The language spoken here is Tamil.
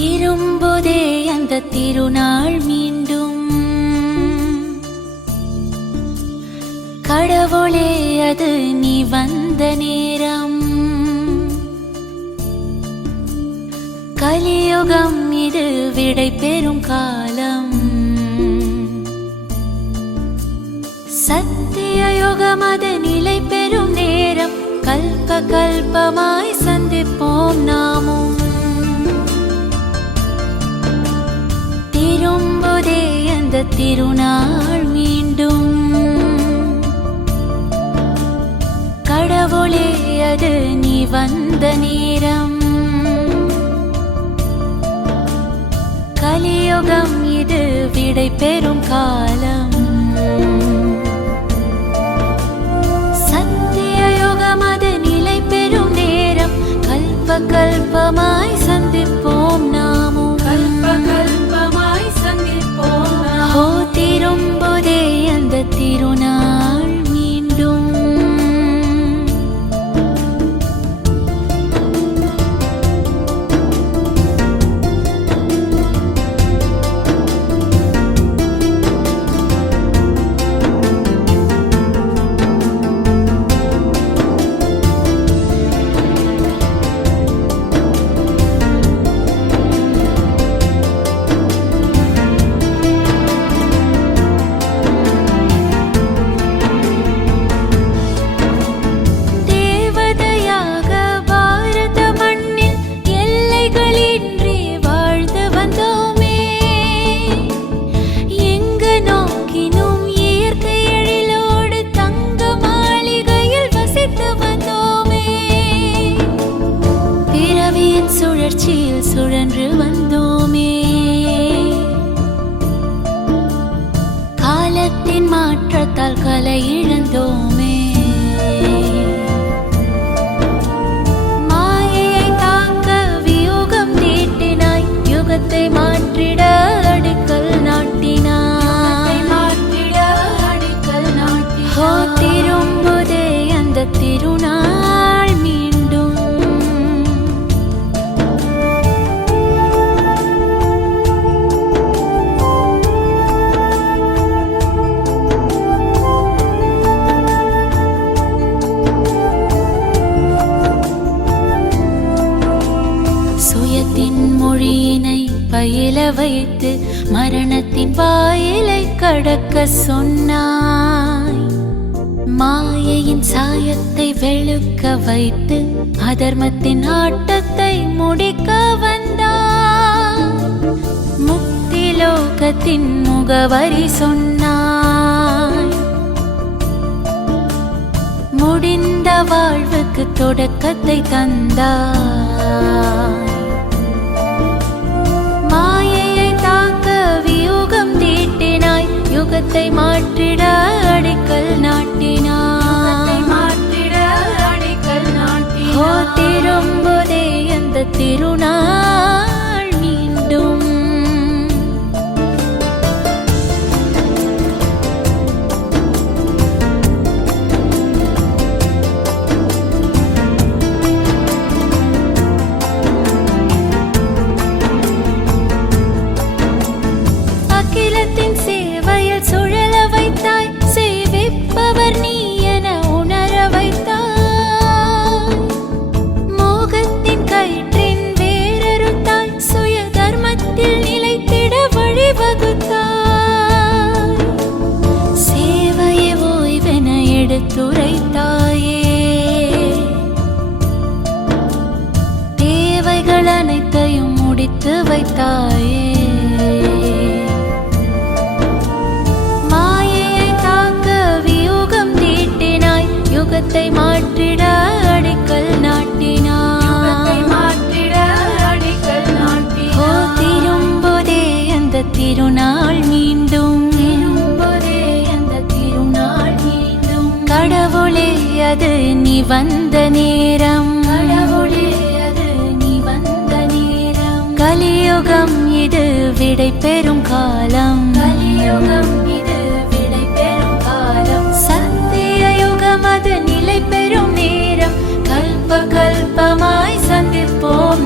திரும்புதே அந்த திருநாள் மீண்டும். கடவுளே அது நீ வந்த நேரம். கலியுகம் இது விடை பெறும் காலம். சத்திய யுகம் அது நிலை பெறும் நேரம். கல்ப கல்பமாய் சந்திப்போம் நாமும். திரும்புதே அந்த திருநாள் மீண்டும். கடவுளே அது நீ வந்த நேரம். கலியுகம் இது விடை பெறும் காலம். சத்திய யுகம் அது நிலை பெறும் நேரம். கல்ப கல்பமாய் சந்திப்போம் நாமும். கல்ப கல்பமாய் சந்திப்போம். ஓ திரும்புதே அந்த திருநாள் மீண்டும். சுழற்சியில் சுழன்று வந்தோமே. காலத்தின் மாற்றத்தால் கலை இழந்தோமே. மாயையை தாக்க வியூகம் தீட்டினாய். யுகத்தை மாற்றிட அடிக்கல் நாட்டினாய். ஓ திரும்புதே அந்த திருநாள் மீண்டும். சுயத்தின் மொழியினை பயில வைத்து மரணத்தின் வாயிலை கடக்க சொன்னாய். மாயையின் சாயத்தை வெளுக்க வைத்து அதர்மத்தின் ஆட்டத்தை முடிக்க வந்தாய். முக்தி லோகத்தின் முகவரி சொன்னாய். முடிந்த வாழ்வுக்கு தொடக்கத்தை தந்தாய். மாயையை தாக்க வியூகம் தீட்டினாய். யுகத்தை மாற்றிட அடிக்கல் நாட்டினாய். ஓ திரும்புதே அந்த திருநாள் மீண்டும். அகிலத்தின் சேவையில் சுழல வைத்தாய். சேவிப்பவர் நீ என உணர வைத்தாய். மோகத்தின் கயிற்றின் வேறறுத்தாய். சுய தர்மத்தில் நிலைத்திட வழிவகுத்தாய். சேவையை ஓய்வென எடுத்துரைத்தாயே. தேவைகள் அனைத்தையும் முடித்து வைத்தாயே. யுகத்தை மாற்றிட அடிக்கல் நாட்டினாய். ஓ திரும்புதே அந்த திருநாள் மீண்டும். கடவுளே அது நீ வந்த நேரம். கலியுகம் இது விடை பெறும் காலம். சத்திய யுகம் அது நிலை பெறும் நேரம். கல்ப கல்பமாய் சந்திப்போம்